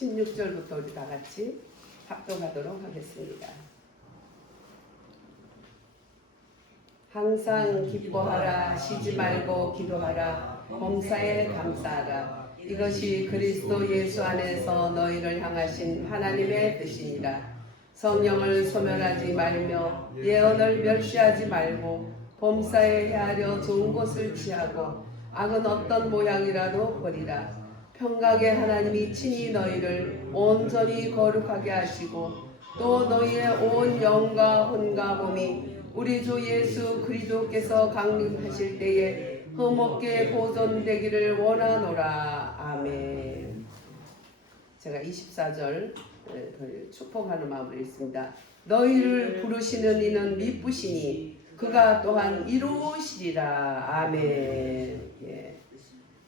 16절부터 우리 다 같이 합독하도록 하겠습니다. 항상 기뻐하라, 쉬지 말고 기도하라, 범사에 감사하라. 이것이 그리스도 예수 안에서 너희를 향하신 하나님의 뜻이니라. 성령을 소멸하지 말며 예언을 멸시하지 말고 범사에 헤아려 좋은 것을 취하고 악은 어떤 모양이라도 버리라. 평강의 하나님이 친히 너희를 온전히 거룩하게 하시고 또 너희의 온 영과 혼과 몸이 우리 주 예수 그리스도께서 강림하실 때에 흠없게 보존되기를 원하노라. 아멘. 제가 24절 축복하는 마음으로 읽습니다. 너희를 부르시는 이는 미쁘시니 그가 또한 이루시리라. 아멘. 예.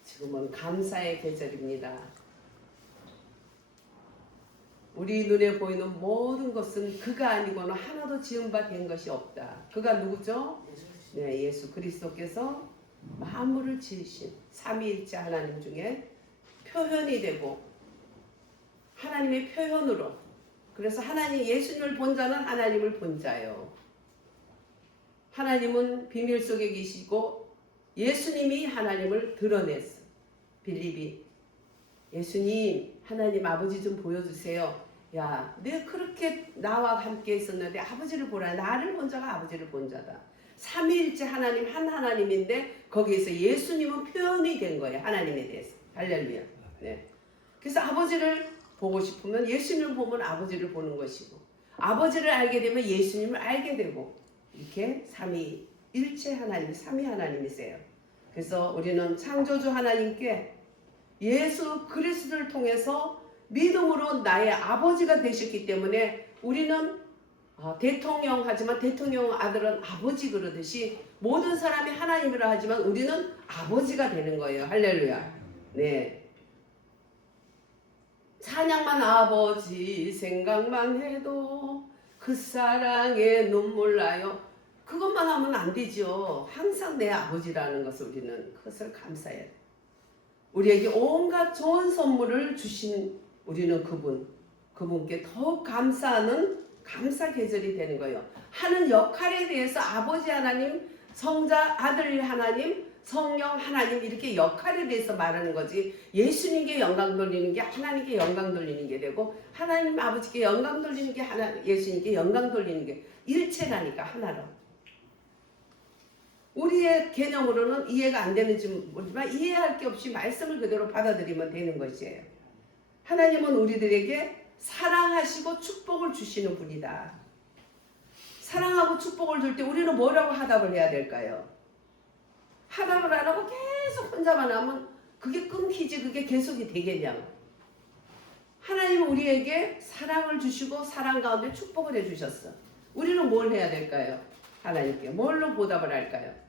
지금은 감사의 계절입니다. 우리 눈에 보이는 모든 것은 그가 아니고는 하나도 지음받은 것이 없다. 그가 누구죠? 네, 예수 그리스도께서 만물을 지으신 삼위일체 하나님 중에 표현이 되고 하나님의 표현으로, 그래서 하나님 예수님을 본 자는 하나님을 본 자요. 하나님은 비밀 속에 계시고 예수님이 하나님을 드러냈어. 빌립이 예수님 하나님 아버지 좀 보여주세요. 야, 내가 그렇게 나와 함께 있었는데 아버지를 보라. 나를 본 자가 아버지를 본 자다. 삼위일체 하나님 한 하나님인데 거기에서 예수님은 표현이 된 거예요. 하나님에 대해서. 할렐루야. 네. 그래서 아버지를 보고 싶으면 예수님을 보면 아버지를 보는 것이고 아버지를 알게 되면 예수님을 알게 되고 이렇게 삼위일체 하나님, 삼위 하나님이세요. 그래서 우리는 창조주 하나님께 예수 그리스도를 통해서 믿음으로 나의 아버지가 되셨기 때문에 우리는 대통령 하지만 대통령 아들은 아버지 그러듯이 모든 사람이 하나님이라 하지만 우리는 아버지가 되는 거예요. 할렐루야. 네. 찬양만 아버지 생각만 해도 그 사랑에 눈물 나요. 그것만 하면 안 되죠. 항상 내 아버지라는 것을 우리는 그것을 감사해야 돼. 우리에게 온갖 좋은 선물을 주신 우리는 그분께 더욱 감사하는 감사 계절이 되는 거예요. 하는 역할에 대해서 아버지 하나님, 성자 아들 하나님, 성령 하나님 이렇게 역할에 대해서 말하는 거지 예수님께 영광 돌리는 게 하나님께 영광 돌리는 게 되고 하나님 아버지께 영광 돌리는 게 예수님께 영광 돌리는 게 일체라니까 하나로. 우리의 개념으로는 이해가 안 되는지 모르지만 이해할 게 없이 말씀을 그대로 받아들이면 되는 것이에요. 하나님은 우리들에게 사랑하시고 축복을 주시는 분이다. 사랑하고 축복을 줄 때 우리는 뭐라고 화답을 해야 될까요? 화답을 안 하고 계속 혼자만 하면 그게 끊기지 그게 계속이 되겠냐고. 하나님은 우리에게 사랑을 주시고 사랑 가운데 축복을 해주셨어. 우리는 뭘 해야 될까요? 하나님께 뭘로 보답을 할까요?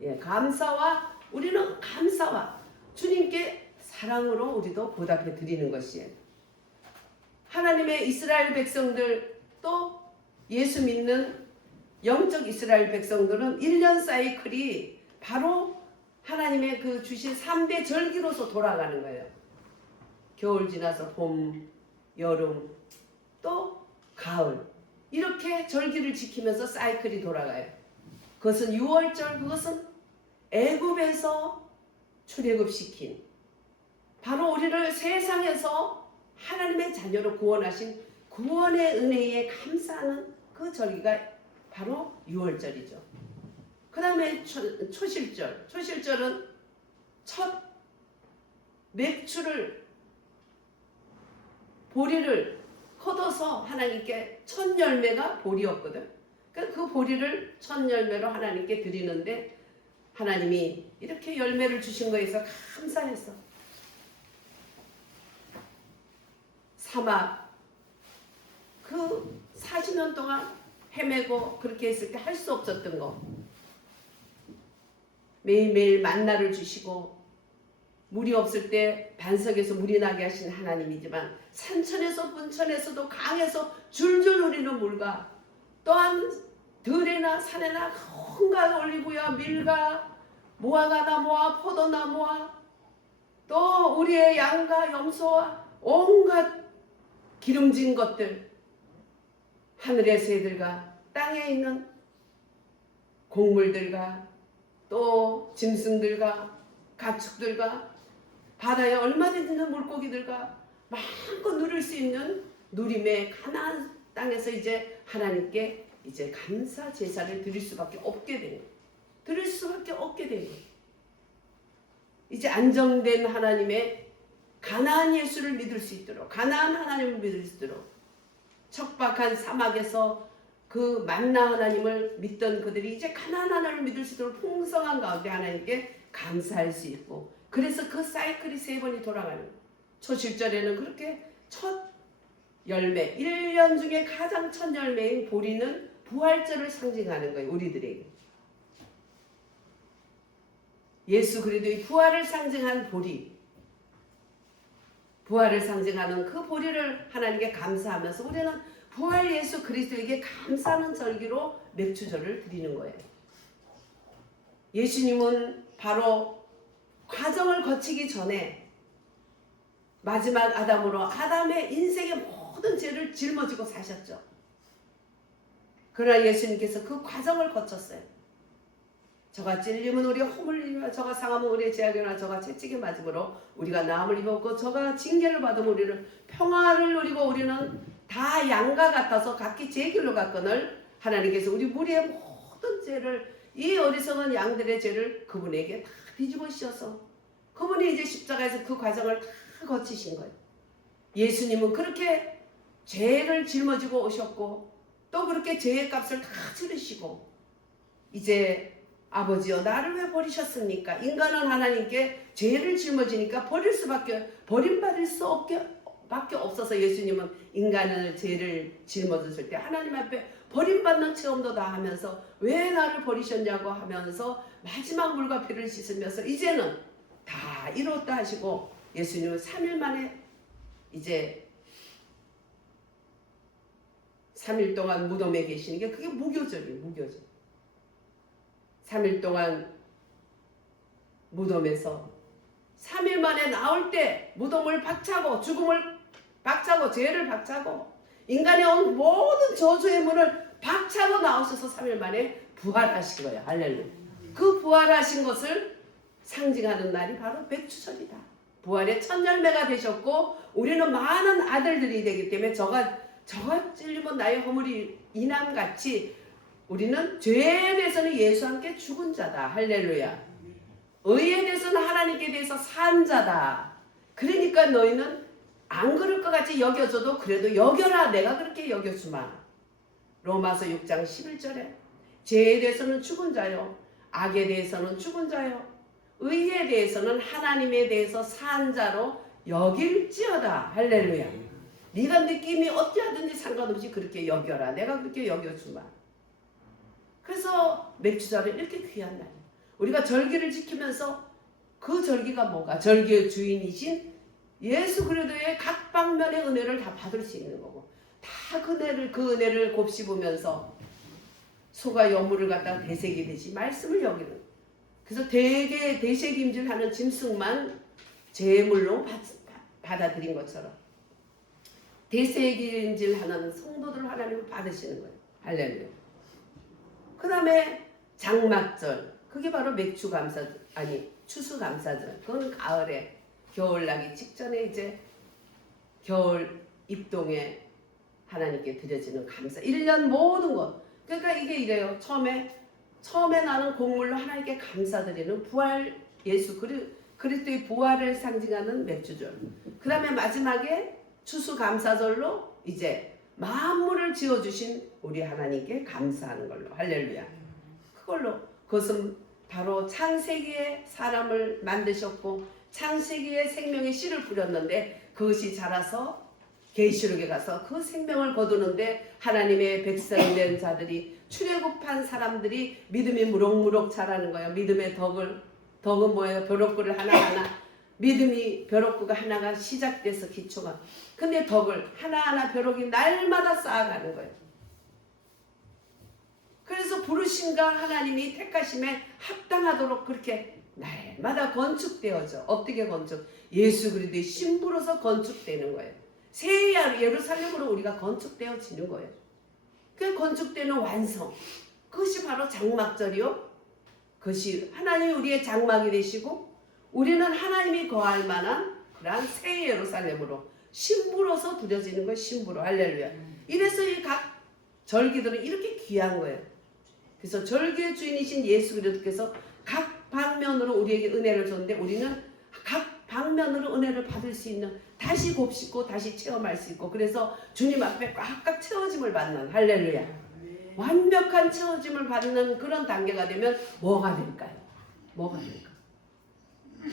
예, 감사와 우리는 감사와 주님께 사랑으로 우리도 보답해 드리는 것이에요. 하나님의 이스라엘 백성들 또 예수 믿는 영적 이스라엘 백성들은 1년 사이클이 바로 하나님의 그 주신 3대 절기로서 돌아가는 거예요. 겨울 지나서 봄, 여름, 또 가을 이렇게 절기를 지키면서 사이클이 돌아가요. 그것은 6월절, 그것은 애굽에서 출애굽시킨 바로 우리를 세상에서 하나님의 자녀로 구원하신 구원의 은혜에 감사하는 그 절기가 바로 6월절이죠. 그 다음에 초실절. 초실절은 첫 맥주를 보리를 걷어서 하나님께 첫 열매가 보리였거든. 그 보리를 첫 열매로 하나님께 드리는데 하나님이 이렇게 열매를 주신 거에서 감사해서 사막 그 40년 동안 헤매고 그렇게 했을 때 할 수 없었던 거 매일매일 만나를 주시고 물이 없을 때 반석에서 물이 나게 하신 하나님이지만 산천에서 분천에서도 강에서 줄줄 흐르는 물과 또한 들에나 산에나 온갖 올리브야 밀과 무화과 나무와 포도나무와 또 우리의 양과 염소와 온갖 기름진 것들, 하늘의 새들과 땅에 있는 곡물들과 또 짐승들과 가축들과 바다에 얼마든지 있는 물고기들과 마음껏 누릴 수 있는 누림의 가나안 땅에서 이제 하나님께 이제 감사 제사를 드릴 수밖에 없게 된 거예요. 드릴 수밖에 없게 된 거예요. 이제 안정된 하나님의 가나안 예수를 믿을 수 있도록, 가나안 하나님을 믿을 수 있도록, 척박한 사막에서 그 만나 하나님을 믿던 그들이 이제 가나안 하나님을 믿을 수 있도록 풍성한 가운데 하나님께 감사할 수 있고, 그래서 그 사이클이 3번이 돌아가는 거예요. 초실절에는 그렇게 첫 열매, 1년 중에 가장 첫 열매인 보리는 부활절을 상징하는 거예요. 우리들에게 예수 그리스도의 부활을 상징한 보리, 부활을 상징하는 그 보리를 하나님께 감사하면서 우리는 부활 예수 그리스도에게 감사하는 절기로 맥주절을 드리는 거예요. 예수님은 바로 과정을 거치기 전에 마지막 아담으로 아담의 인생의 모든 죄를 짊어지고 사셨죠. 그러나 예수님께서 그 과정을 거쳤어요. 저가 찔림은 우리가 허물리며, 저가 상함은 우리의 죄악이나, 저가 채찍에 맞음으로 우리가 나음을 입었고, 저가 징계를 받으면 우리는 평화를 누리고, 우리는 다 양과 같아서 각기 제 길로 갔거늘 하나님께서 우리 무리의 모든 죄를, 이 어리석은 양들의 죄를 그분에게 다 뒤집어 씌워서 그분이 이제 십자가에서 그 과정을 다 거치신 거예요. 예수님은 그렇게 죄를 짊어지고 오셨고, 또 그렇게 죄의 값을 다 치르시고, 이제 아버지여 나를 왜 버리셨습니까? 인간은 하나님께 죄를 짊어지니까 버림받을 수 밖에 없어서 예수님은 인간을 죄를 짊어졌을 때 하나님 앞에 버림받는 체험도 다 하면서 왜 나를 버리셨냐고 하면서 마지막 물과 피를 씻으면서 이제는 다 이뤘다 하시고, 예수님은 3일 만에 이제 3일 동안 무덤에 계시는 게 그게 무교절이에요. 무교절. 3일 동안 무덤에서 3일 만에 나올 때 무덤을 박차고, 죽음을 박차고, 죄를 박차고, 인간의 온 모든 저주의 문을 박차고 나오셔서 3일 만에 부활하신 거예요. 할렐루야. 그 부활하신 것을 상징하는 날이 바로 맥주절이다. 부활의 첫 열매가 되셨고, 우리는 많은 아들들이 되기 때문에 저가 찔리면 나의 허물이 이남같이 우리는 죄에 대해서는 예수와 함께 죽은 자다. 할렐루야. 의에 대해서는 하나님께 대해서 산 자다. 그러니까 너희는 안 그럴 것 같이 여겨줘도 그래도 여겨라. 내가 그렇게 여겨주마. 로마서 6장 11절에 죄에 대해서는 죽은 자요, 악에 대해서는 죽은 자요, 의에 대해서는 하나님에 대해서 산 자로 여길지어다. 할렐루야. 네가 느낌이 어찌하든지 상관없이 그렇게 여겨라. 내가 그렇게 여겨주마. 그래서 맥주절은 이렇게 귀한 날이에요. 우리가 절기를 지키면서 그 절기가 뭐가? 절기의 주인이신 예수 그리스도의 각 방면의 은혜를 다 받을 수 있는 거고, 다 그 은혜를 곱씹으면서 소가 여물을 갖다가 되새기듯이 말씀을 여기는 거예요. 그래서 대개 되새김질하는 짐승만 제물로 받아들인 것처럼 되새김질하는 성도들 하나님을 받으시는 거예요. 할렐루야. 그 다음에 장막절, 그게 바로 추수감사절. 그건 가을에 겨울 나기 직전에 이제 겨울 입동에 하나님께 드려지는 감사. 1년 모든 것. 그러니까 이게 이래요. 처음에 나는 곡물로 하나님께 감사드리는 부활 예수 그리스도의 부활을 상징하는 맥주절. 그 다음에 마지막에 추수감사절로 이제 만물을 지어주신 우리 하나님께 감사하는 걸로. 할렐루야. 그것은 바로 창세기에 사람을 만드셨고 창세기에 생명의 씨를 뿌렸는데 그것이 자라서 계시록에 가서 그 생명을 거두는데 하나님의 백성된 자들이, 출애굽한 사람들이 믿음이 무럭무럭 자라는 거예요. 믿음의 덕은 뭐예요? 벼룩구를 하나하나, 믿음이 벼룩구가 하나가 시작돼서 기초가. 근데 덕을 하나하나 벼룩이 날마다 쌓아가는 거예요. 그래서 부르심과 하나님이 택하심에 합당하도록 그렇게 날마다 건축되어져. 어떻게 건축? 예수 그리스도의 신부로서 건축되는 거예요. 새 예루살렘으로 우리가 건축되어지는 거예요. 그 건축되는 완성, 그것이 바로 장막절이요. 그것이 하나님이 우리의 장막이 되시고 우리는 하나님이 거할 만한 그러한 새 예루살렘으로 신부로서 두려지는 거예요. 신부로. 할렐루야. 이래서 이 각 절기들은 이렇게 귀한 거예요. 그래서 절기의 주인이신 예수 그리스도께서 각 방면으로 우리에게 은혜를 줬는데 우리는 각 방면으로 은혜를 받을 수 있는, 다시 곱씹고 다시 체험할 수 있고, 그래서 주님 앞에 꽉꽉 채워짐을 받는, 할렐루야, 완벽한 채워짐을 받는 그런 단계가 되면 뭐가 될까요? 뭐가 될까?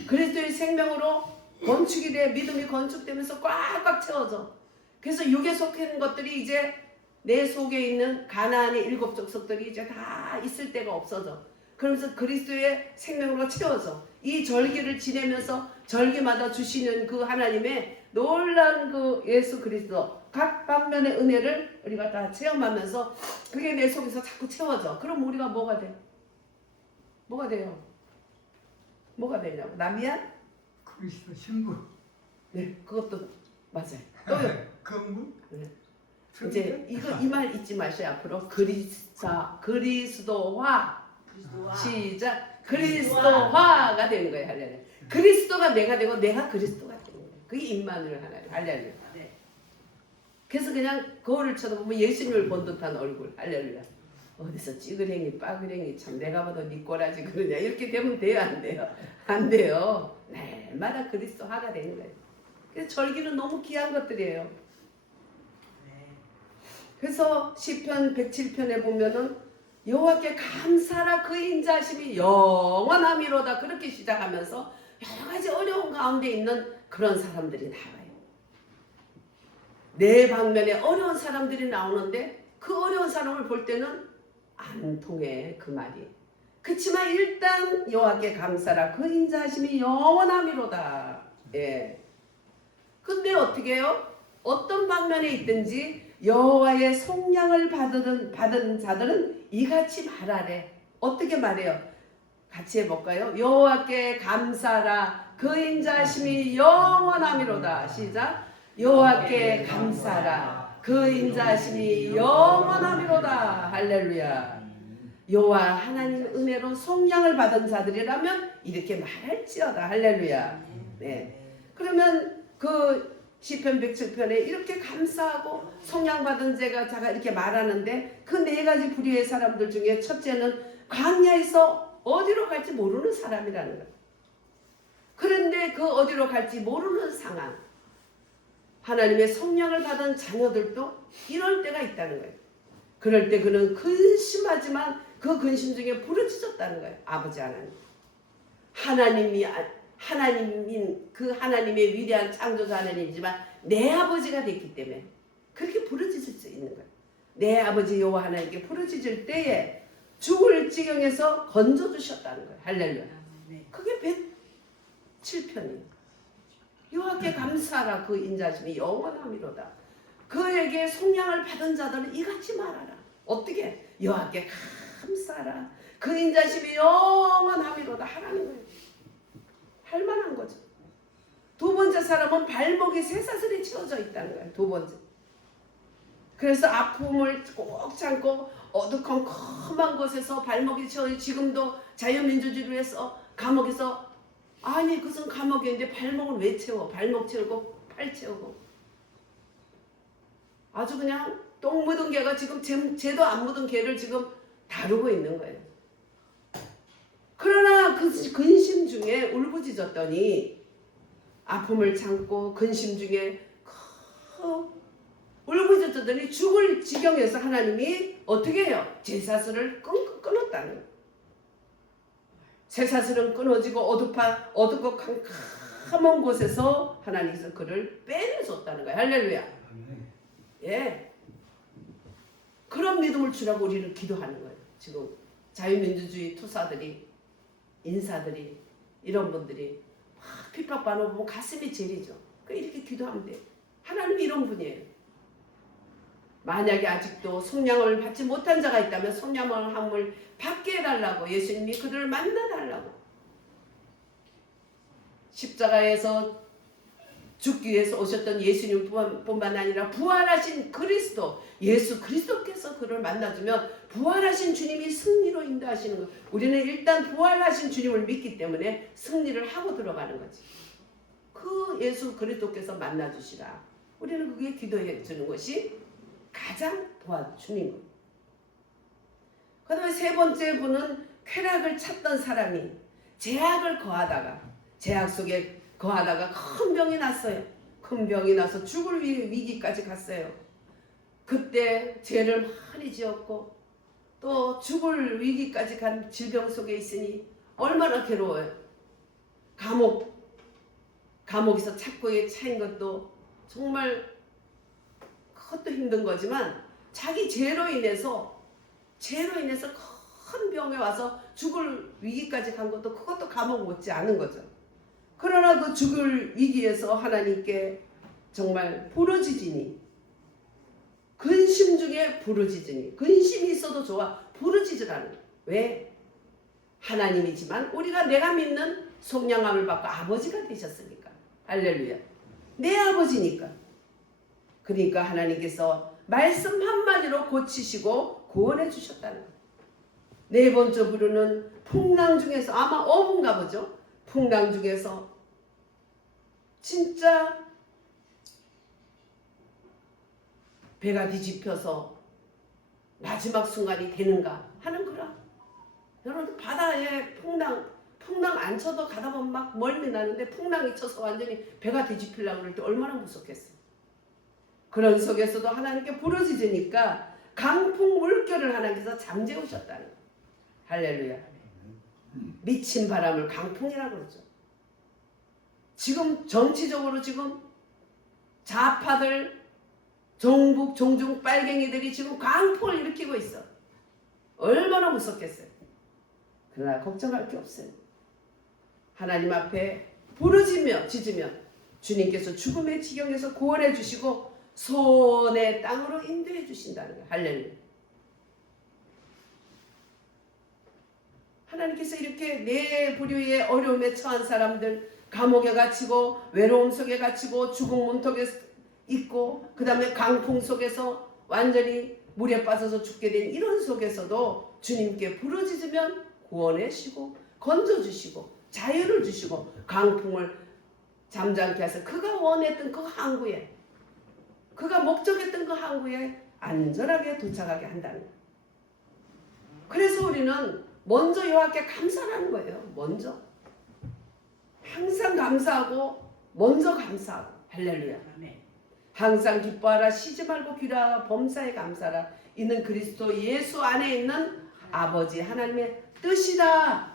그리스도의 생명으로 건축이 돼, 믿음이 건축되면서 꽉꽉 채워져. 그래서 육에 속한 것들이 이제 내 속에 있는 가나안의 7 족속들이 이제 다 있을 데가 없어져. 그러면서 그리스도의 생명으로 채워져. 이 절기를 지내면서 절기마다 주시는 그 하나님의 놀라운 그 예수 그리스도 각 방면의 은혜를 우리가 다 체험하면서 그게 내 속에서 자꾸 채워져. 그럼 우리가 뭐가 돼? 뭐가 돼요? 뭐가 되냐고. 남이야? 그리스도 신부. 네, 그것도 맞아요. 또요. 건물. 네. 이제 이거 이 말 잊지 마셔요. 앞으로 그리스도화. 시작. 그리스도화가 되는 거예요. 할렐루야. 그리스도가 내가 되고 내가 그리스도가 되는 거예요. 그게 임마누엘 하나님. 할렐루야. 네. 그래서 그냥 거울을 쳐다보면 예수님을 본 듯한 얼굴. 할렐루야. 어디서 찌그랭이 빠그랭이 참 내가 봐도 네 꼬라지 그러냐 이렇게 되면 돼요? 안 돼요? 안 돼요. 날마다 그리스도화가 되는 거예요. 그래서 절기는 너무 귀한 것들이에요. 그래서 시편 107편에 보면은 여호와께 감사라 그 인자하심이 영원함이로다 그렇게 시작하면서 여러 가지 어려운 가운데 있는 그런 사람들이 나와요. 네 방면에 어려운 사람들이 나오는데 그 어려운 사람을 볼 때는 안 통해 그 말이. 그치만 일단 여호와께 감사라 그 인자하심이 영원함이로다. 예. 근데 어떻게 해요? 어떤 방면에 있든지 여호와의 속량을 받은 자들은 이같이 말하래. 어떻게 말해요? 같이 해볼까요? 여호와께 감사라 그 인자하심이 영원함이로다. 시작. 여호와께 감사라 그 인자하심이 영원함이로다. 할렐루야. 여호와 하나님 은혜로 속량을 받은 자들이라면 이렇게 말할지어다. 할렐루야. 네. 그러면 그 시편 107편에 이렇게 감사하고 속량받은 자가 이렇게 말하는데 그 네 가지 부류의 사람들 중에 첫째는 광야에서 어디로 갈지 모르는 사람이라는 거예요. 그런데 그 어디로 갈지 모르는 상황, 하나님의 속량을 받은 자녀들도 이럴 때가 있다는 거예요. 그럴 때 그는 근심하지만 그 근심 중에 부르짖었다는 거예요. 아버지 하나님. 하나님인 그 하나님의 위대한 창조자 하나님이지만 내 아버지가 됐기 때문에 그렇게 부르짖을 수 있는 거예요. 내 아버지 여호와 하나님께 부르짖을 때에 죽을 지경에서 건져주셨다는 거예요. 할렐루야. 그게 107편이에요. 여호와께 감사하라 그 인자하심이 영원함이로다. 그에게 속량을 받은 자들은 이같이 말하라. 어떻게? 여호와께 감사하라 그 인자하심이 영원함이로다 하라는 거예요. 할 만한 거죠. 두 번째 사람은 발목이 쇠사슬에 채워져 있다는 거예요. 두 번째. 그래서 아픔을 꼭 참고 어두컴컴한 곳에서 발목이 채워져. 지금도 자유민주주의를 해서 감옥에서 아니 그것은 감옥인데 발목을 왜 채워? 발목 채우고 팔 채우고 아주 그냥 똥 묻은 개가 지금 쟤도 안 묻은 개를 지금 다루고 있는 거예요. 그러나 그 근심 중에 울부짖었더니 아픔을 참고 근심 중에 울부짖었더니 죽을 지경에서 하나님이 어떻게 해요? 쇠사슬을 끊었다는 거예요. 쇠사슬은 끊어지고 어둡고 캄캄한 곳에서 하나님께서 그를 빼내줬다는 거예요. 할렐루야. 예. 그런 믿음을 주라고 우리는 기도하는 거예요. 지금 자유민주주의 투사들이 인사들이 이런 분들이 막 핍박받는 거 보면 가슴이 저리죠. 이렇게 기도하면 돼요. 하나님이 이런 분이에요. 만약에 아직도 속량을 받지 못한 자가 있다면 속량을 받게 해달라고 예수님이 그들을 만나달라고 십자가에서 죽기 위해서 오셨던 예수님뿐만 아니라 부활하신 그리스도, 예수 그리스도께서 그를 만나주면 부활하신 주님이 승리로 인도하시는 것. 우리는 일단 부활하신 주님을 믿기 때문에 승리를 하고 들어가는 거지. 그 예수 그리스도께서 만나주시라. 우리는 그게 기도해 주는 것이 가장 도와주는 것. 그 다음에 세 번째 분은 쾌락을 찾던 사람이 제약 속에 거하다가 큰 병이 났어요. 큰 병이 나서 죽을 위기까지 갔어요. 그때 죄를 많이 지었고 또 죽을 위기까지 간 질병 속에 있으니 얼마나 괴로워요. 감옥에서 착고에 차인 것도 정말 그것도 힘든 거지만 자기 죄로 인해서 큰 병에 와서 죽을 위기까지 간 것도 그것도 감옥 못지 않은 거죠. 그러나 그 죽을 위기에서 하나님께 정말 부르짖으니, 근심 중에 부르짖으니, 근심이 있어도 좋아 부르짖으라는. 왜? 하나님이지만 우리가 내가 믿는 속량함을 받고 아버지가 되셨으니까. 할렐루야. 내 아버지니까. 그러니까 하나님께서 말씀 한마디로 고치시고 구원해 주셨다는 거예요. 네 번째 부류는 풍랑 중에서, 아마 어부인가 보죠. 풍랑 중에서 진짜 배가 뒤집혀서 마지막 순간이 되는가 하는 거라. 여러분 바다에 풍랑 안 쳐도 가다 보면 막 멀미 나는데 풍랑이 쳐서 완전히 배가 뒤집히려고 그럴 때 얼마나 무섭겠어요. 그런 속에서도 하나님께 부르짖으니까 강풍 물결을 하나님께서 잠재우셨다는 거예요. 할렐루야. 미친 바람을 강풍이라고 그러죠. 지금 정치적으로 지금 좌파들, 종북, 종중 빨갱이들이 지금 강풍을 일으키고 있어. 얼마나 무섭겠어요. 그러나 걱정할 게 없어요. 하나님 앞에 부르짖으며 주님께서 죽음의 지경에서 구원해 주시고 소원의 땅으로 인도해 주신다는 거예요. 할렐루야. 하나님께서 이렇게 네 부류의 어려움에 처한 사람들, 감옥에 갇히고 외로움 속에 갇히고 죽음 문턱에 있고 그 다음에 강풍 속에서 완전히 물에 빠져서 죽게 된 이런 속에서도 주님께 부르짖으면 구원해 주시고 건져주시고 자유를 주시고 강풍을 잠잠케 하셔서 그가 원했던 그 항구에, 그가 목적했던 그 항구에 안전하게 도착하게 한다는 거예요. 그래서 우리는 먼저 여호와께 감사하는 거예요. 먼저 항상 감사하고 먼저 감사하고. 할렐루야. 항상 기뻐하라, 쉬지 말고 기도하라, 범사에 감사하라. 이는 그리스도 예수 안에 있는 아버지 하나님의 뜻이다.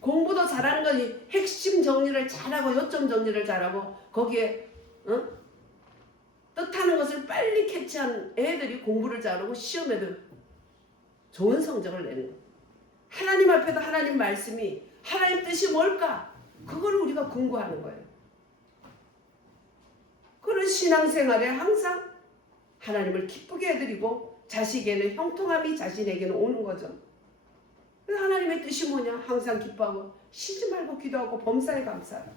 공부도 잘하는 거니 핵심 정리를 잘하고 요점 정리를 잘하고 거기에 뜻하는 것을 빨리 캐치한 애들이 공부를 잘하고 시험에도 좋은 성적을 내는 거예요. 하나님 앞에도 하나님 말씀이 하나님 뜻이 뭘까? 그걸 우리가 공부하는 거예요. 그런 신앙생활에 항상 하나님을 기쁘게 해드리고 자식에는 형통함이 자신에게는 오는 거죠. 하나님의 뜻이 뭐냐? 항상 기뻐하고 쉬지 말고 기도하고 범사에 감사하라.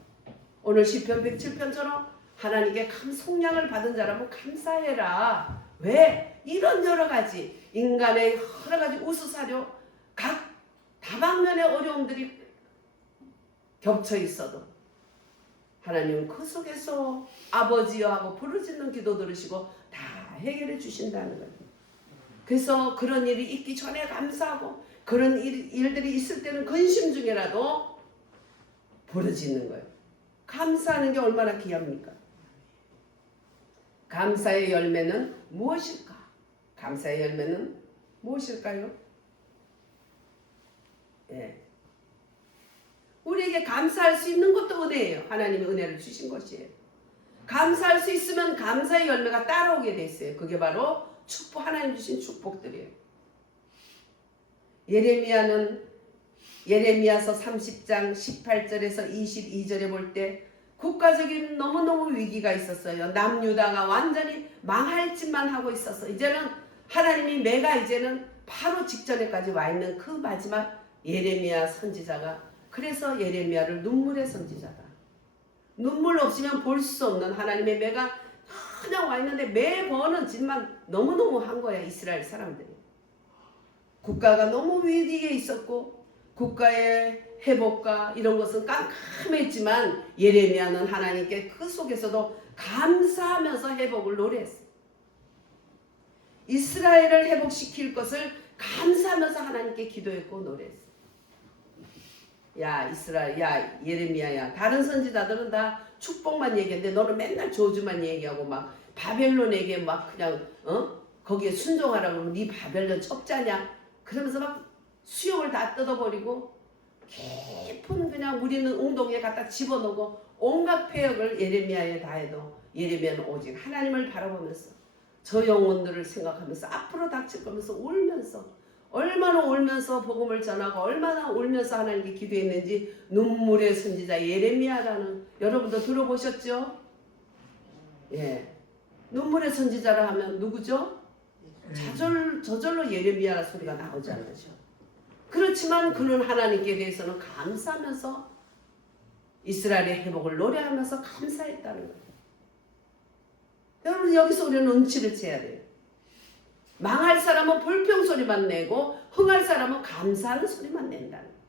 오늘 시편 107편처럼 하나님께 속량을 받은 자라면 감사해라. 왜? 이런 여러 가지 인간의 여러 가지 우수사료 각 다방면의 어려움들이 겹쳐 있어도 하나님은 그 속에서 아버지여 하고 부르짖는 기도 들으시고 다 해결해 주신다는 거예요. 그래서 그런 일이 있기 전에 감사하고 그런 일들이 있을 때는 근심 중에라도 부르짖는 거예요. 감사하는 게 얼마나 귀합니까? 감사의 열매는 무엇일까? 감사의 열매는 무엇일까요? 예. 우리에게 감사할 수 있는 것도 은혜예요. 하나님의 은혜를 주신 것이에요. 감사할 수 있으면 감사의 열매가 따라오게 돼 있어요. 그게 바로 축복, 하나님 주신 축복들이에요. 예레미야서 30장 18절에서 22절에 볼 때 국가적인 너무너무 위기가 있었어요. 남유다가 완전히 망할 짓만 하고 있었어. 이제는 하나님이 매가 이제는 바로 직전에까지 와 있는 그 마지막 예레미야 선지자가, 그래서 예레미야를 눈물의 선지자다, 눈물 없으면 볼 수 없는 하나님의 매가 그냥 와 있는데 매번은 정말 너무너무 한 거야. 이스라엘 사람들이. 국가가 너무 위기에 있었고 국가의 회복과 이런 것은 깜깜했지만 예레미야는 하나님께 그 속에서도 감사하면서 회복을 노래했어. 이스라엘을 회복시킬 것을 감사하면서 하나님께 기도했고 노래했어. 야 이스라엘, 야 예레미야야, 다른 선지자들은 다 축복만 얘기했는데 너는 맨날 저주만 얘기하고 막 바벨론에게 막 그냥 거기에 순종하라고 그러면 네 바벨론 첩자냐 그러면서 막 수욕을 다 뜯어버리고 깊은 그냥 우리는 웅덩이에 갖다 집어넣고 온갖 폐역을 예레미야에 다 해도 예레미야는 오직 하나님을 바라보면서 저 영혼들을 생각하면서 앞으로 닥칠 거면서 울면서 얼마나 울면서 복음을 전하고 얼마나 울면서 하나님께 기도했는지 눈물의 선지자 예레미야라는 여러분도 들어보셨죠? 예, 눈물의 선지자라 하면 누구죠? 저절로 예레미야 소리가 나오지 않으죠. 그렇지만 그는 하나님께 대해서는 감사하면서 이스라엘의 회복을 노래하면서 감사했다는 거예요. 여러분 여기서 우리는 운치를 채야 돼요. 망할 사람은 불평 소리만 내고 흥할 사람은 감사하는 소리만 낸다는 거예요.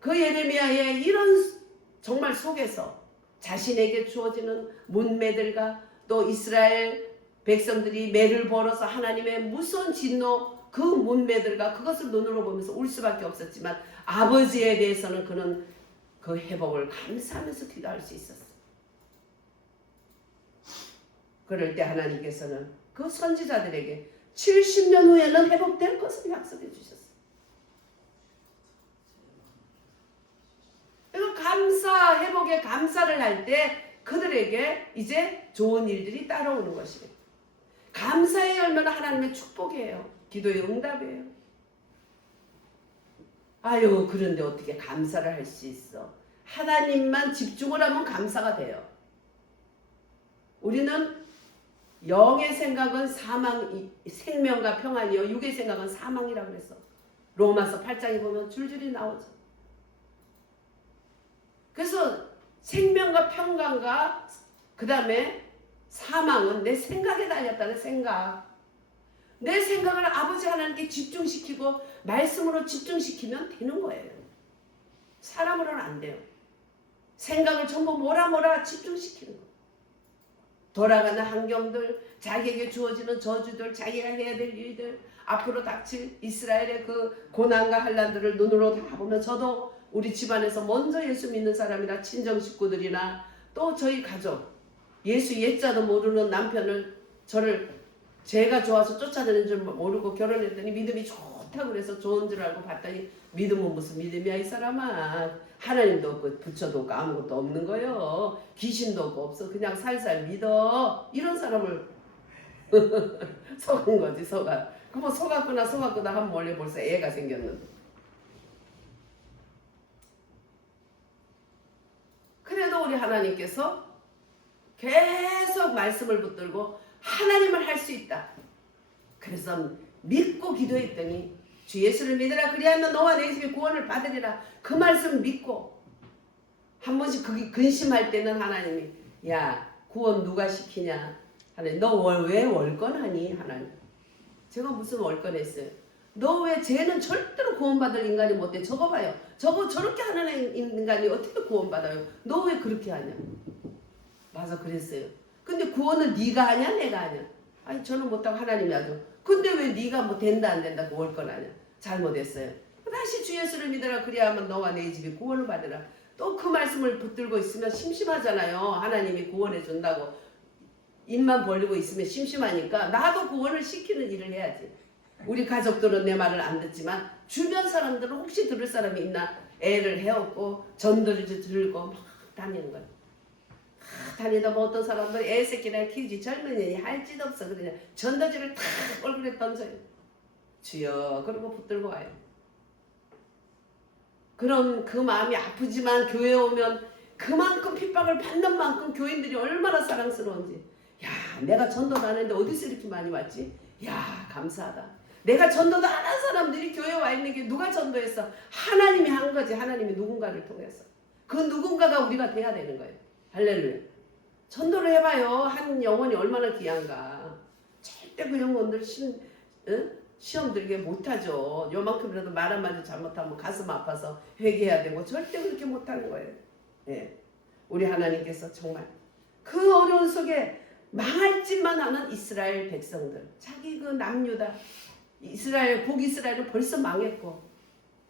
그 예레미야의 이런 정말 속에서 자신에게 주어지는 문매들과 또 이스라엘 백성들이 매를 벌어서 하나님의 무서운 진노 그 문매들과 그것을 눈으로 보면서 울 수밖에 없었지만 아버지에 대해서는 그는 그 회복을 감사하면서 기도할 수 있었어요. 그럴 때 하나님께서는 그 선지자들에게 70년 후에는 회복될 것을 약속해 주셨어요. 그래서 감사, 회복에 감사를 할 때 그들에게 이제 좋은 일들이 따라오는 것이에요. 감사의 열매는 하나님의 축복이에요. 기도의 응답이에요. 아유, 그런데 어떻게 감사를 할 수 있어? 하나님만 집중을 하면 감사가 돼요. 우리는 영의 생각은 생명과 평안이요 육의 생각은 사망이라고 그랬어. 로마서 8장에 보면 줄줄이 나오죠. 그래서 생명과 평강과 그 다음에 사망은 내 생각에 달렸다는 생각. 내 생각을 아버지 하나님께 집중시키고 말씀으로 집중시키면 되는 거예요. 사람으로는 안 돼요. 생각을 전부 몰아 집중시키는 거예요. 돌아가는 환경들, 자기에게 주어지는 저주들, 자기가 해야 될 일들, 앞으로 닥칠 이스라엘의 그 고난과 환난들을 눈으로 다 보면 저도 우리 집안에서 먼저 예수 믿는 사람이나 친정 식구들이나 또 저희 가족, 예수 옛자도 모르는 남편을 저를 제가 좋아서 쫓아다니는 줄 모르고 결혼했더니 믿음이 좋다고 그래서 좋은 줄 알고 봤더니 믿음은 무슨 믿음이야 이 사람아. 하나님도 없고 부처도 없고 아무것도 없는 거요. 귀신도 없고 그냥 살살 믿어. 이런 사람을 속은 거지 속아. 그 뭐 속았구나 하면 원래 벌써 애가 생겼는데. 그래도 우리 하나님께서 계속 말씀을 붙들고 하나님을 할 수 있다. 그래서 믿고 기도했더니 주 예수를 믿으라 그리하면 너와 내 집이 구원을 받으리라. 그 말씀 믿고 한 번씩 그게 근심할 때는 하나님이 야 구원 누가 시키냐 하나님 너 왜 월권하니 하나님 제가 무슨 월권했어요. 너 왜 쟤는 절대로 구원받을 인간이 못돼. 저거 봐요. 저거 저렇게 하는 인간이 어떻게 구원받아요. 너 왜 그렇게 하냐. 맞아 그랬어요. 근데 구원을 네가 하냐 내가 하냐. 아니 저는 못하고 하나님이 하죠. 근데 왜 네가 뭐 된다 안 된다 그 월권하냐. 잘못했어요. 다시 주 예수를 믿으라 그리하면 너와 내 집이 구원을 받으라. 또 그 말씀을 붙들고 있으면 심심하잖아요. 하나님이 구원해 준다고 입만 벌리고 있으면 심심하니까 나도 구원을 시키는 일을 해야지. 우리 가족들은 내 말을 안 듣지만 주변 사람들은 혹시 들을 사람이 있나 애를 해왔고 전도를 들고 막 다니는 거예요. 다니다 뭐 어떤 사람들 애 새끼나 키우지 젊은이니 할 짓 없어 그러냐 전도지를 탁 얼굴에 던져요. 주여 그러고 붙들고 와요. 그럼 그 마음이 아프지만 교회에 오면 그만큼 핍박을 받는 만큼 교인들이 얼마나 사랑스러운지. 야 내가 전도도 안 했는데 어디서 이렇게 많이 왔지? 야 감사하다. 내가 전도도 안 한 사람들이 교회에 와 있는 게 누가 전도했어? 하나님이 한 거지. 하나님이 누군가를 통해서. 그 누군가가 우리가 돼야 되는 거예요. 할렐루야. 전도를 해봐요. 한 영혼이 얼마나 귀한가. 절대 그 영혼들 시험 들게 못하죠. 요만큼이라도 말 한마디 잘못하면 가슴 아파서 회개해야 되고 절대 그렇게 못하는 거예요. 예. 우리 하나님께서 정말 그 어려운 속에 망할 짓만 하는 이스라엘 백성들, 자기 그 남유다 이스라엘 북이스라엘은 벌써 망했고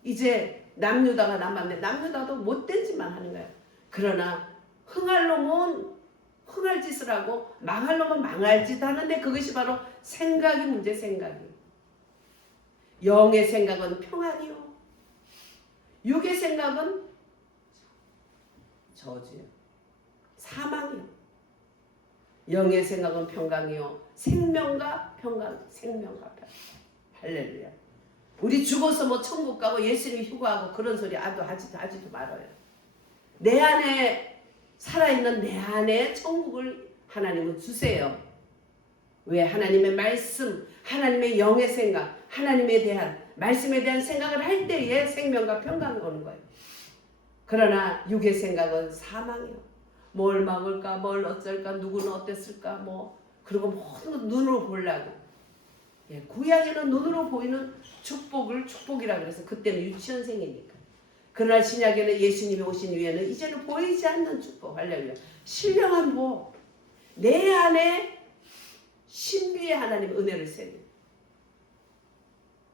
이제 남유다가 남았는데 남유다도 못된 짓만 하는 거예요. 그러나 흥할 놈은 흥할 짓을 하고 망할 놈은 망할 짓 하는데 그것이 바로 생각이 문제. 생각이 영의 생각은 평안이요 육의 생각은 저주요 사망이요. 영의 생각은 평강이요 생명과 평강. 생명과 평강. 할렐루야. 우리 죽어서 뭐 천국 가고 예수님 휴거하고 그런 소리 하지도 말아요. 내 안에 살아있는 내 안에 천국을 하나님은 주세요. 왜? 하나님의 말씀, 하나님의 영의 생각, 하나님에 대한 말씀에 대한 생각을 할 때에 생명과 평강이 오는 거예요. 그러나 육의 생각은 사망이요. 뭘 막을까, 뭘 어쩔까, 누구는 어땠을까, 뭐 그리고 모든 눈으로 보려고. 예, 구약에는 눈으로 보이는 축복이라 그래서 그때는 유치원생이니까. 그러나 신약에는 예수님이 오신 이후에는 이제는 보이지 않는 축복. 할렐루야. 신령한 복. 내 안에 신비의 하나님 은혜를 세는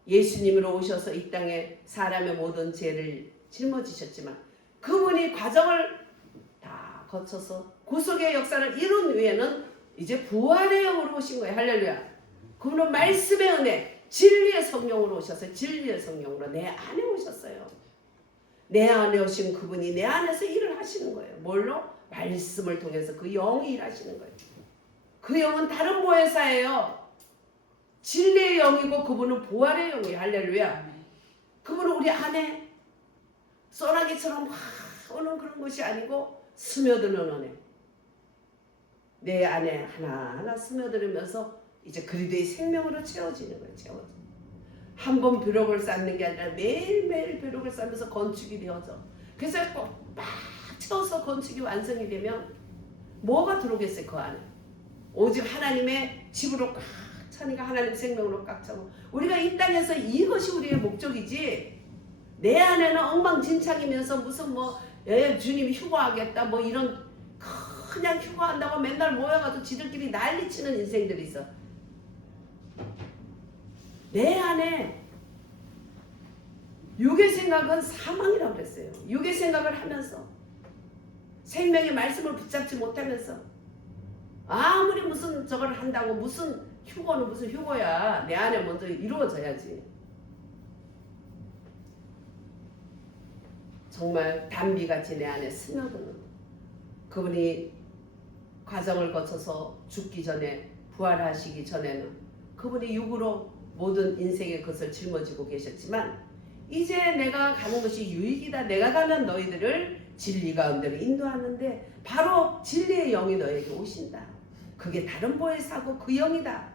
예수님으로 오셔서 이 땅에 사람의 모든 죄를 짊어지셨지만 그분이 과정을 다 거쳐서 구속의 역사를 이룬 후에는 이제 부활의 영으로 오신 거예요. 할렐루야. 그분은 말씀의 은혜, 진리의 성령으로 오셔서 진리의 성령으로 내 안에 오셨어요. 내 안에 오신 그분이 내 안에서 일을 하시는 거예요. 뭘로? 말씀을 통해서 그 영이 일하시는 거예요. 그 영은 다른 보혜사예요. 진리의 영이고 그분은 부활의 영이에요. 할렐루야. 그분은 우리 안에 소나기처럼 막 오는 그런 것이 아니고 스며드는 은혜. 내 안에 하나하나 스며들으면서 이제 그리스도의 생명으로 채워지는 거예요. 채워져. 한 번 벼룩을 쌓는 게 아니라 매일매일 벼룩을 쌓으면서 건축이 되어져. 그래서 막 채워서 건축이 완성이 되면 뭐가 들어오겠어요? 그 안에. 오직 하나님의 집으로 꽉 차니까 하나님 생명으로 꽉 차고 우리가 이 땅에서 이것이 우리의 목적이지 내 안에는 엉망진창이면서 무슨 주님이 휴거하겠다 뭐 이런 그냥 휴거한다고 맨날 모여가지고 지들끼리 난리치는 인생들이 있어. 내 안에 육의 생각은 사망이라고 그랬어요. 육의 생각을 하면서 생명의 말씀을 붙잡지 못하면서 아무리 무슨 저걸 한다고 무슨 휴거는 무슨 휴거야. 내 안에 먼저 이루어져야지. 정말 단비같이 내 안에 스며드는 그분이 과정을 거쳐서 죽기 전에 부활하시기 전에는 그분이 육으로 모든 인생의 것을 짊어지고 계셨지만 이제 내가 가는 것이 유익이다. 내가 가면 너희들을 진리 가운데로 인도하는데 바로 진리의 영이 너에게 오신다. 그게 다른 보혜사고 그 영이다.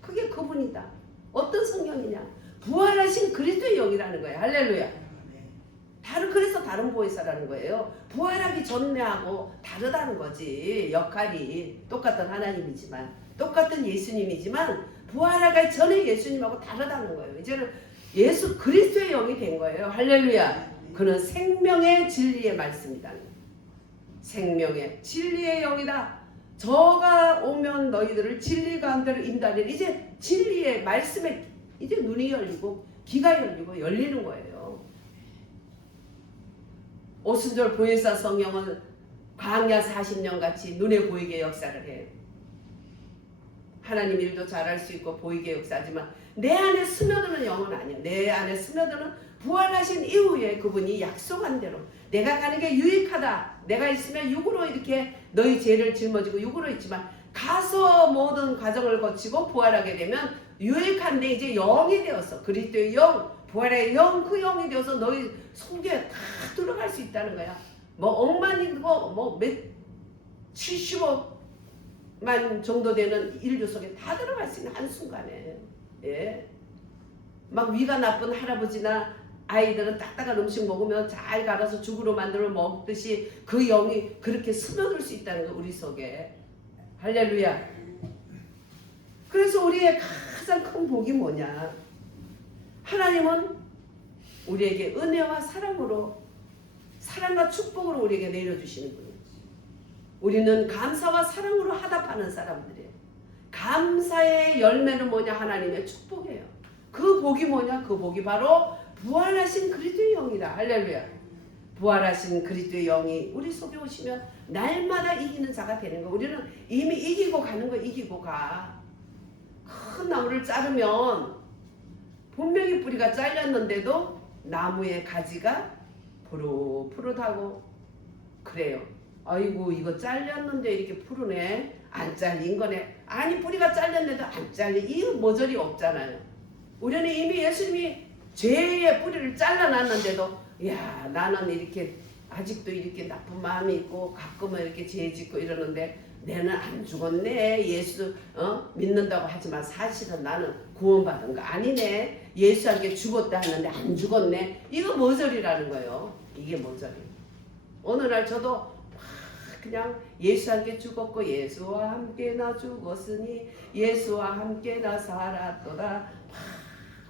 그게 그분이다. 어떤 성령이냐? 부활하신 그리스도의 영이라는 거예요. 할렐루야. 그래서 다른 보혜사라는 거예요. 부활하기 전에하고 다르다는 거지. 역할이 똑같은 하나님이지만 똑같은 예수님이지만 부활하기 전에 예수님하고 다르다는 거예요. 이제는 예수 그리스도의 영이 된 거예요. 할렐루야. 그는 생명의 진리의 말씀이다. 생명의 진리의 영이다. 저가 오면 너희들을 진리 가운데로 인도하리라. 이제 진리의 말씀에 이제 눈이 열리고 귀가 열리고 열리는 거예요. 오순절 보혜사 성령은 광야 40년 같이 눈에 보이게 역사를 해요. 하나님 일도 잘할 수 있고 보이게 역사하지만 내 안에 스며드는 영은 아니야. 내 안에 스며드는 부활하신 이후에 그분이 약속한 대로 내가 가는 게 유익하다. 내가 있으면 육으로 이렇게 너희 죄를 짊어지고 육으로 있지만 가서 모든 과정을 거치고 부활하게 되면 유익한데 이제 영이 되어서 그리스도의 영, 부활의 영, 그 영이 되어서 너희 속에 다 들어갈 수 있다는 거야. 뭐 억만이고 뭐 75만 정도 되는 인류 속에 다 들어갈 수 있는 한순간에. 예. 막 위가 나쁜 할아버지나 아이들은 딱딱한 음식 먹으면 잘 갈아서 죽으로 만들어 먹듯이 그 영이 그렇게 스며들 수 있다는 거 우리 속에. 할렐루야. 그래서 우리의 가장 큰 복이 뭐냐? 하나님은 우리에게 은혜와 사랑으로, 사랑과 축복으로 우리에게 내려주시는 분이에요. 우리는 감사와 사랑으로 하답하는 사람들이에요. 감사의 열매는 뭐냐? 하나님의 축복이에요. 그 복이 뭐냐? 그 복이 바로 부활하신 그리스도의 영이다. 할렐루야. 부활하신 그리스도의 영이 우리 속에 오시면 날마다 이기는 자가 되는 거. 우리는 이미 이기고 가는 거. 이기고 가. 큰 나무를 자르면 분명히 뿌리가 잘렸는데도 나무의 가지가 푸릇푸릇하고 그래요. 아이고 이거 잘렸는데 이렇게 푸르네. 안 잘린 거네. 아니 뿌리가 잘렸는데도 안 잘린, 이 모조리 없잖아요. 우리는 이미 예수님이 죄의 뿌리를 잘라놨는데도 야 나는 이렇게 아직도 이렇게 나쁜 마음이 있고 가끔은 이렇게 죄 짓고 이러는데 내는 안 죽었네. 예수 믿는다고 하지만 사실은 나는 구원받은 거 아니네. 예수에게 죽었다 하는데 안 죽었네. 이거 모조리라는 거예요. 이게 모조리. 어느 날 저도 그냥 예수에게 죽었고 예수와 함께 나 죽었으니 예수와 함께 나 살았도다.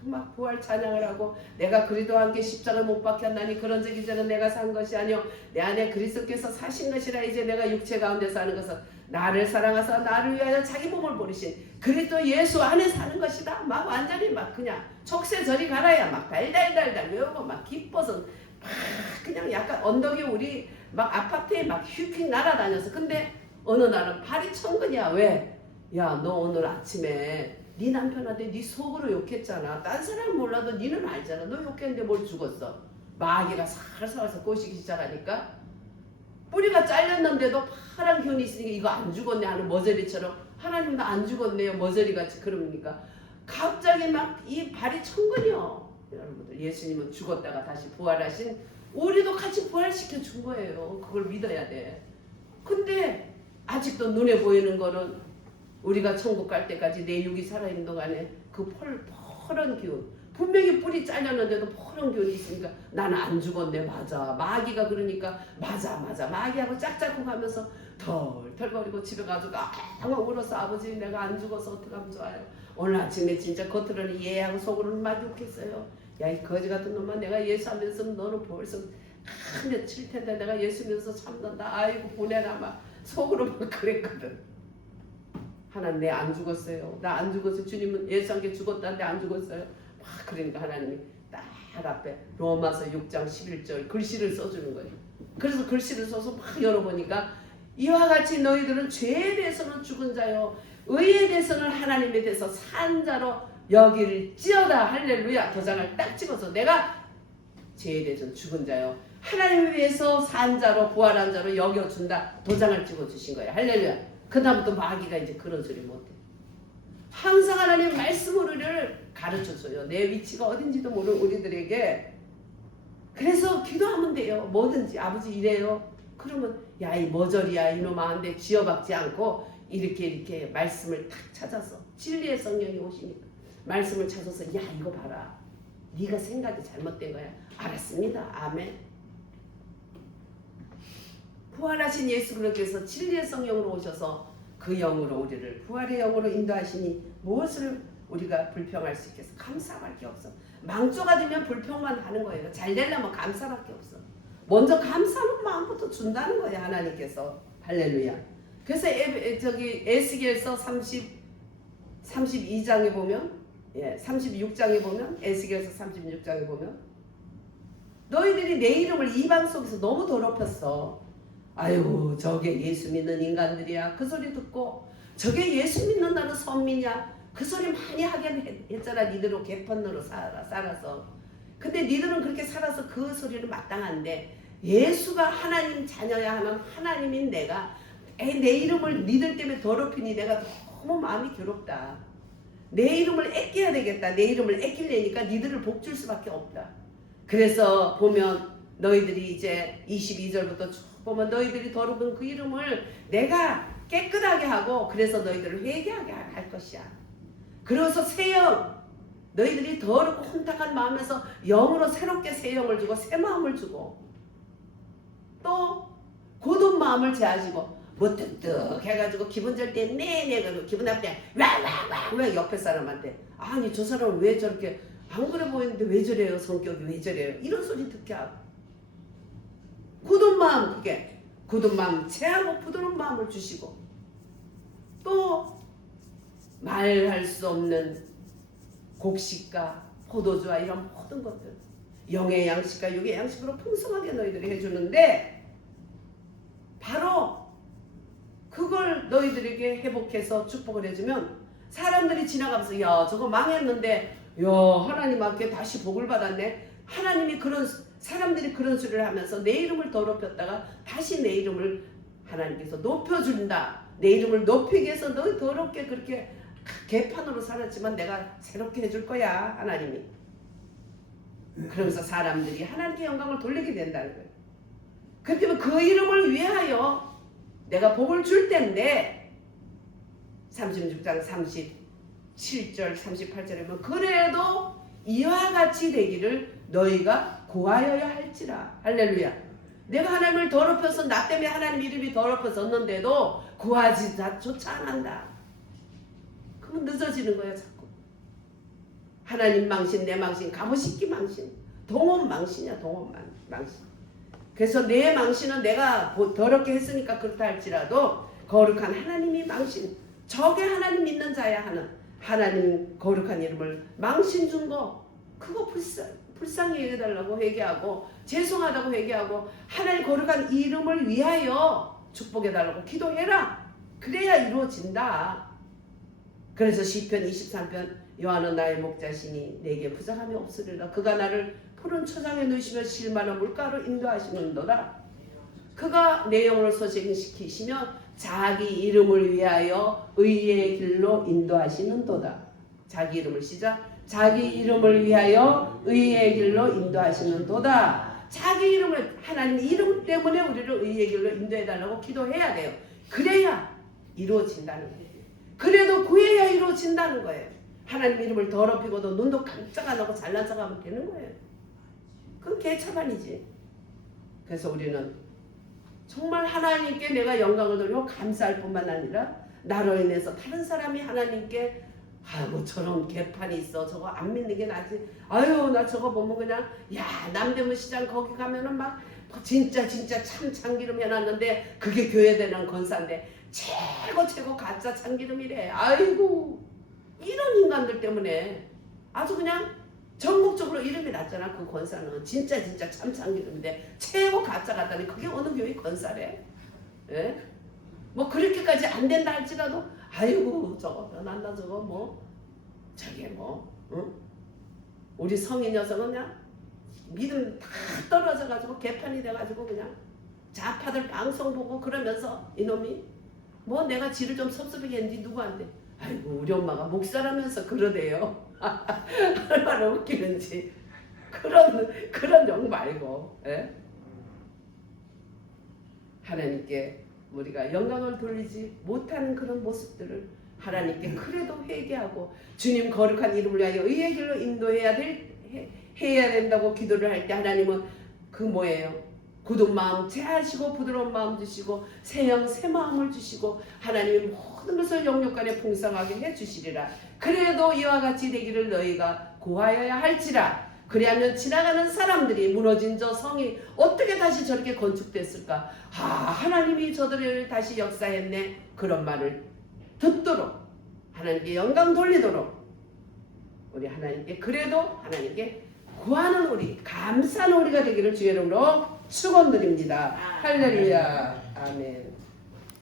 막 부활 찬양을 하고 내가 그리스도와 함께 십자가를 못 박혔나니 그런 적 이제는 내가 산 것이 아니요 내 안에 그리스도께서 사신 것이라. 이제 내가 육체 가운데 사는 것은 나를 사랑하사 나를 위하여 자기 몸을 버리신 그리스도 예수 안에 사는 것이다. 막 완전히 막 그냥 촉새 저리 가라야 막 달달달달 외우고 막 기뻐서 막 그냥 약간 언덕에 우리 막 아파트에 막 휙휙 날아다녀서. 근데 어느 날은 발이 천근이야. 왜? 야 너 오늘 아침에 네 남편한테 네 속으로 욕했잖아. 딴 사람 몰라도 니는 알잖아. 너 욕했는데 뭘 죽었어? 마귀가 살살살 꼬시기 시작하니까 뿌리가 잘렸는데도 파란 기운이 있으니까 이거 안 죽었네 하는 머저리처럼 하나님 나 안 죽었네요 머저리같이 그럽니까? 갑자기 막 이 발이 천근이요. 여러분들 예수님은 죽었다가 다시 부활하신, 우리도 같이 부활시켜 준 거예요. 그걸 믿어야 돼. 근데 아직도 눈에 보이는 거는 우리가 천국 갈 때까지 내 육이 살아있는 동안에 그 펄펄한 기운, 분명히 뿌리 잘렸는데도 펄펄한 기운이 있으니까 나는 안 죽었네. 맞아. 마귀가 그러니까 맞아 마귀하고 짝짝꿍 하면서 털털거리고 집에 가지고 막 울어서 아버지 내가 안 죽어서 어떡하면 좋아요. 오늘 아침에 진짜 겉으로는 이해하고 속으로는 막 욕했어요. 야 이 거지 같은 놈아, 내가 예수 안 믿었으면 너는 벌써 한 며칠 텐데 내가 예수 믿어서 참는다. 아이고 보내라 막 속으로 막 그랬거든. 하나님 내 안 죽었어요. 나 안 죽었어요. 주님은 예수 함께 죽었다는데 안 죽었어요. 막 그러니까 하나님이 딱 앞에 로마서 6장 11절 글씨를 써주는 거예요. 그래서 글씨를 써서 막 열어보니까 이와 같이 너희들은 죄에 대해서는 죽은 자요 의에 대해서는 하나님에 대해서 산 자로 여길지어다. 할렐루야. 도장을 딱 찍어서 내가 죄에 대해서는 죽은 자요 하나님에 대해서 산 자로 부활한 자로 여겨준다. 도장을 찍어주신 거예요. 할렐루야. 그 다음부터 마귀가 이제 그런 소리 못해. 항상 하나님 말씀으로 우리를 가르쳐줘요. 내 위치가 어딘지도 모르는 우리들에게. 그래서 기도하면 돼요. 뭐든지 아버지 이래요. 그러면 야 이 머저리야 이놈아 한데 쥐어박지 않고 이렇게 말씀을 탁 찾아서 진리의 성령이 오시니까 말씀을 찾아서 야 이거 봐라. 네가 생각이 잘못된 거야. 알았습니다. 아멘. 부활하신 예수 그리스도께서 진리의 성령으로 오셔서 그 영으로 우리를 부활의 영으로 인도하시니 무엇을 우리가 불평할 수 있겠어? 감사밖에 없어. 망조가 되면 불평만 하는 거예요. 잘 되려면 감사밖에 없어. 먼저 감사하는 마음부터 준다는 거예요. 하나님께서. 할렐루야. 그래서 에스겔서 32장에 보면 36장에 보면 에스겔서 36장에 보면 너희들이 내 이름을 이방 속에서 너무 더럽혔어. 아유 저게 예수 믿는 인간들이야. 그 소리 듣고 저게 예수 믿는다는 선민이야. 그 소리 많이 하긴 했잖아. 니들은 개판으로 살아서. 근데 니들은 그렇게 살아서 그 소리는 마땅한데 예수가 하나님 자녀야 하면 하나님인 내가 내 이름을 니들 때문에 더럽히니 내가 너무 마음이 괴롭다. 내 이름을 애껴야 되겠다. 내 이름을 애끼려니까 니들을 복줄 수밖에 없다. 그래서 보면 너희들이 이제 22절부터 쭉 보면 너희들이 더러운 그 이름을 내가 깨끗하게 하고 그래서 너희들을 회개하게 할 것이야. 그래서 새 영 너희들이 더럽고 혼탁한 마음에서 영으로 새롭게 새 영을 주고 새 마음을 주고 또 고든 마음을 제하시고 뭐 뜩뜩 해가지고 기분 좋을 때 네네 그러고 기분 나쁠 때 와와와 왜 옆에 사람한테 아니 저 사람은 왜 저렇게 안 그래 보이는데 왜 저래요 성격이 왜 저래요 이런 소리 듣게 하고 굳은 마음 그게 굳은 마음 제하고 부드러운 마음을 주시고 또 말할 수 없는 곡식과 포도주와 이런 모든 것들 영의 양식과 육의 양식으로 풍성하게 너희들이 해주는데 바로 그걸 너희들에게 회복해서 축복을 해주면 사람들이 지나가면서 야 저거 망했는데 야 하나님께 다시 복을 받았네. 하나님이 그런 사람들이 그런 소리를 하면서 내 이름을 더럽혔다가 다시 내 이름을 하나님께서 높여준다. 내 이름을 높이기 위해서 너희 더럽게 그렇게 개판으로 살았지만 내가 새롭게 해줄 거야 하나님이. 그러면서 사람들이 하나님께 영광을 돌리게 된다는 거예요. 그렇다면 그 이름을 위하여 내가 복을 줄 텐데 36장 37절 38절이면 그래도 이와 같이 되기를 너희가 구하여야 할지라. 할렐루야. 내가 하나님을 더럽혀서 나 때문에 하나님 이름이 더럽혀졌는데도 구하지조차 안 한다. 그러면 늦어지는 거야 자꾸. 하나님 망신 내 망신 가보식기 망신 동원 망신이야 동원 망신. 그래서 내 망신은 내가 더럽게 했으니까 그렇다 할지라도 거룩한 하나님이 망신 저게 하나님 믿는 자야 하는 하나님 거룩한 이름을 망신 준 거 그거 불쌍히 여겨달라고 회개하고 죄송하다고 회개하고 하나님 거룩한 이름을 위하여 축복해달라고 기도해라. 그래야 이루어진다. 그래서 시편 23편 여호와는 나의 목자시니 내게 부족함이 없으리라. 그가 나를 푸른 초장에 누시며 실만한 물가로 인도하시는도다. 그가 내 영혼을 소생시키시며 자기 이름을 위하여 의의 길로 인도하시는도다. 자기 이름을 시작. 자기 이름을 위하여 의의 길로 인도하시는도다. 자기 이름을 하나님 이름 때문에 우리를 의의 길로 인도해달라고 기도해야 돼요. 그래야 이루어진다는 거예요. 그래도 구해야 이루어진다는 거예요. 하나님 이름을 더럽히고도 눈도 깜짝 안 하고 잘난 척하면 되는 거예요. 그건 개차반이지. 그래서 우리는 정말 하나님께 내가 영광을 돌리고 감사할 뿐만 아니라 나로 인해서 다른 사람이 하나님께 아이고 저런 개판이 있어 저거 안 믿는 게 낫지. 아유 나 저거 보면 그냥 야 남대문 시장 거기 가면은 막 진짜 참 참기름 해놨는데 그게 교회되는 건사인데 최고 가짜 참기름이래. 아이고 이런 인간들 때문에 아주 그냥 전국적으로 이름이 났잖아. 그 권사는 진짜 참 참기름인데 최고 가짜 같다니 그게 어느 교회 권사래? 예? 뭐 그렇게까지 안 된다 할지라도 아이고 저거 난다 저거 뭐 저게 뭐 응? 우리 성인 여성은 그냥 믿음 다 떨어져가지고 개판이 돼가지고 그냥 좌파들 방송 보고 그러면서 이놈이 뭐 내가 지를 좀 섭섭하게 했는지 누구한테 아이고 우리 엄마가 목사라면서 그러대요. 얼마나 웃기는지 그런 용 말고 예? 하나님께 우리가 영광을 돌리지 못하는 그런 모습들을 하나님께 그래도 회개하고 주님 거룩한 이름을 위하여 의의 길로 인도해야 해야 된다고 기도를 할 때 하나님은 그 뭐예요? 굳은 마음 제하시고 부드러운 마음 주시고 새 영 새 마음을 주시고 하나님이 모든 것을 영육간에 풍성하게 해주시리라. 그래도 이와 같이 되기를 너희가 구하여야 할지라. 그리하면 지나가는 사람들이 무너진 저 성이 어떻게 다시 저렇게 건축됐을까? 하나님이 저들을 다시 역사했네. 그런 말을 듣도록 하나님께 영광 돌리도록 우리 하나님께 그래도 하나님께 구하는 우리 감사하는 우리가 되기를 주의 이름으로 축원드립니다. 할렐루야. 아멘.